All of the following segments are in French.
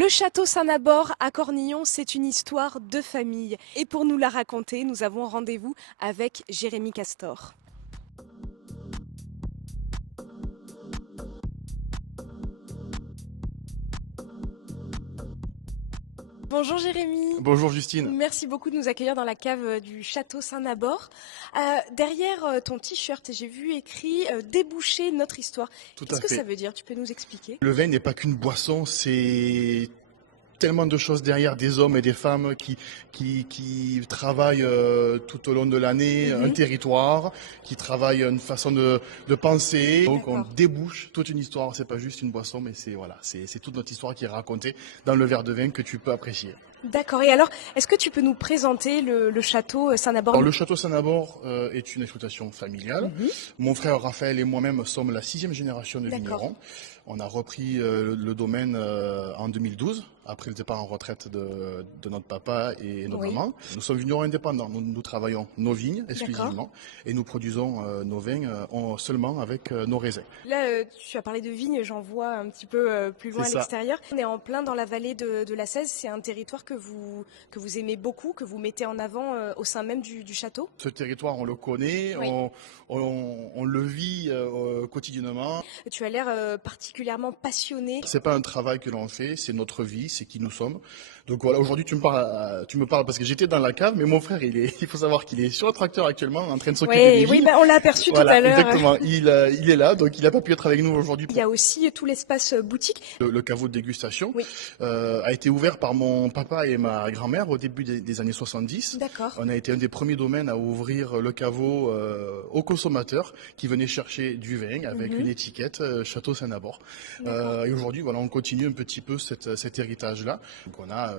Le château Saint-Nabor à Cornillon, c'est une histoire de famille. Et pour nous la raconter, nous avons rendez-vous avec Jérémy Castor. Bonjour Jérémy. Bonjour Justine. Merci beaucoup de nous accueillir dans la cave du château Saint-Nabor. Derrière ton t-shirt, j'ai vu écrit Déboucher notre histoire. Tout à Qu'est-ce que fait. ça veut dire? Tu peux nous expliquer? Le vin n'est pas qu'une boisson, c'est tellement de choses derrière, des hommes et des femmes qui travaillent tout au long de l'année un territoire, qui travaillent une façon de penser. Donc on D'accord. débouche toute une histoire, c'est pas juste une boisson, mais c'est toute notre histoire qui est racontée dans le verre de vin que tu peux apprécier. D'accord. Et alors, est-ce que tu peux nous présenter le château Saint-Nabor? Alors, le château Saint-Nabor est une exploitation familiale. Mon frère Raphaël et moi-même sommes la 6e génération de D'accord. vignerons. On a repris le domaine en 2012, après le départ en retraite de notre papa et nos Oui. mamans. Nous sommes vignerons indépendants. Nous travaillons nos vignes exclusivement et nous produisons nos vins seulement avec nos raisins. Là, tu as parlé de vignes, j'en vois un petit peu plus loin à C'est ça. l'extérieur. On est en plein dans la vallée de la Cèze. C'est un territoire que vous aimez beaucoup, que vous mettez en avant au sein même du château. Ce territoire, on le connaît, Oui. on le vit quotidiennement. Tu as l'air particulièrement passionné. C'est pas un travail que l'on fait, c'est notre vie, c'est qui nous sommes. Donc voilà, aujourd'hui tu me parles parce que j'étais dans la cave, mais mon frère, il faut savoir qu'il est sur le tracteur actuellement, en train de s'occuper des Oui, vignes. bah, on l'a aperçu tout à Voilà, l'heure. exactement. Il est là, donc il n'a pas pu être avec nous aujourd'hui. Il y a aussi tout l'espace boutique. Le caveau de dégustation Oui. a été ouvert par mon papa et ma grand-mère au début des années 70. D'accord. On a été un des premiers domaines à ouvrir le caveau aux consommateurs qui venaient chercher du vin avec une étiquette Château Saint-Nabor. Et aujourd'hui, voilà, on continue un petit peu cet héritage-là. Donc on a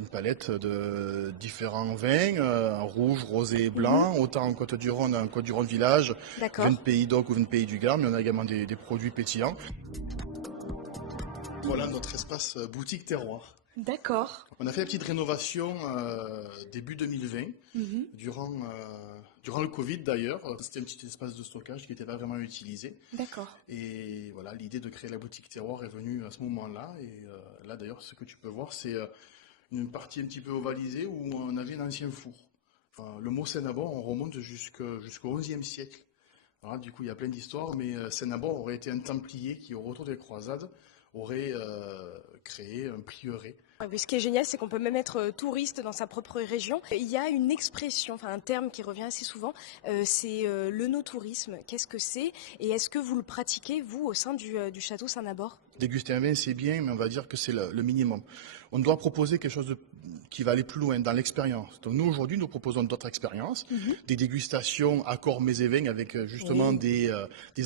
une palette de différents vins, rouge, rosé et blanc, autant en Côte-du-Rhône, en Côte-du-Rhône village, D'accord. vin de Pays d'Oc ou vin de Pays du Gard, mais on a également des produits pétillants. Voilà notre espace boutique terroir. D'accord. On a fait une petite rénovation début 2020, durant le Covid d'ailleurs. C'était un petit espace de stockage qui n'était pas vraiment utilisé. D'accord. Et voilà, l'idée de créer la boutique terroir est venue à ce moment-là. Et là d'ailleurs, ce que tu peux voir, c'est une partie un petit peu ovalisée où on avait un ancien four. Enfin, le mot Saint-Nabor, on remonte jusqu'au XIe siècle. Voilà, du coup, il y a plein d'histoires, mais Saint-Nabor aurait été un templier qui, au retour des croisades, aurait créé un prieuré. Oui, ce qui est génial, c'est qu'on peut même être touriste dans sa propre région. Il y a une expression, enfin un terme qui revient assez souvent, c'est l'œnotourisme. Qu'est-ce que c'est? Et est-ce que vous le pratiquez, vous, au sein du château Saint-Nabor? Déguster un vin, c'est bien, mais on va dire que c'est le minimum. On doit proposer quelque chose qui va aller plus loin dans l'expérience. Donc nous, aujourd'hui, nous proposons d'autres expériences, des dégustations accords mets et vins avec justement des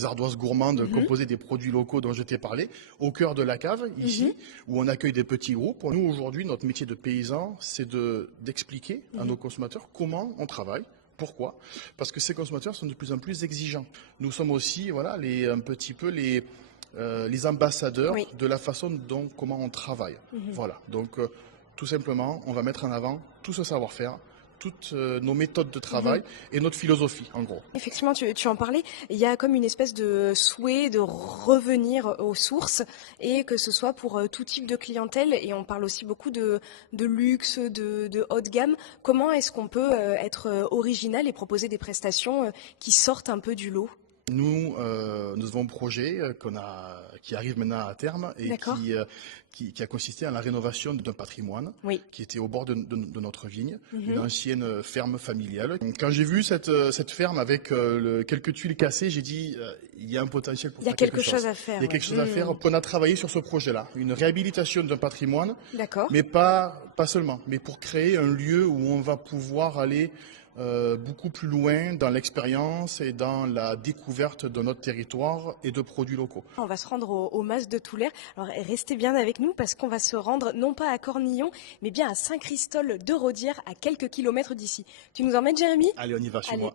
ardoises gourmandes composées des produits locaux dont je t'ai parlé, au cœur de la cave, ici, où on accueille des petits groupes. Nous, aujourd'hui, notre métier de paysan, c'est d'expliquer à nos consommateurs comment on travaille. Pourquoi? Parce que ces consommateurs sont de plus en plus exigeants. Nous sommes aussi, voilà, un petit peu les ambassadeurs de la façon comment on travaille. Voilà. Donc, tout simplement, on va mettre en avant tout ce savoir-faire, toutes nos méthodes de travail et notre philosophie, en gros. Effectivement, tu en parlais, il y a comme une espèce de souhait de revenir aux sources et que ce soit pour tout type de clientèle, et on parle aussi beaucoup de luxe, de haut de gamme. Comment est-ce qu'on peut être original et proposer des prestations qui sortent un peu du lot? Nous avons un projet qui arrive maintenant à terme et qui a consisté à la rénovation d'un patrimoine qui était au bord de notre vigne, une ancienne ferme familiale. Quand j'ai vu cette ferme avec quelques tuiles cassées, j'ai dit il y a un potentiel pour faire quelque chose à faire. Il y a quelque chose à faire. On a travaillé sur ce projet-là, une réhabilitation d'un patrimoine, D'accord. mais pas seulement, mais pour créer un lieu où on va pouvoir aller beaucoup plus loin dans l'expérience et dans la découverte de notre territoire et de produits locaux. On va se rendre au Mas de Toulaire. Alors restez bien avec nous parce qu'on va se rendre non pas à Cornillon, mais bien à Saint-Christol de Rodières, à quelques kilomètres d'ici. Tu nous emmènes, Jérémy? Allez, on y va, chez moi.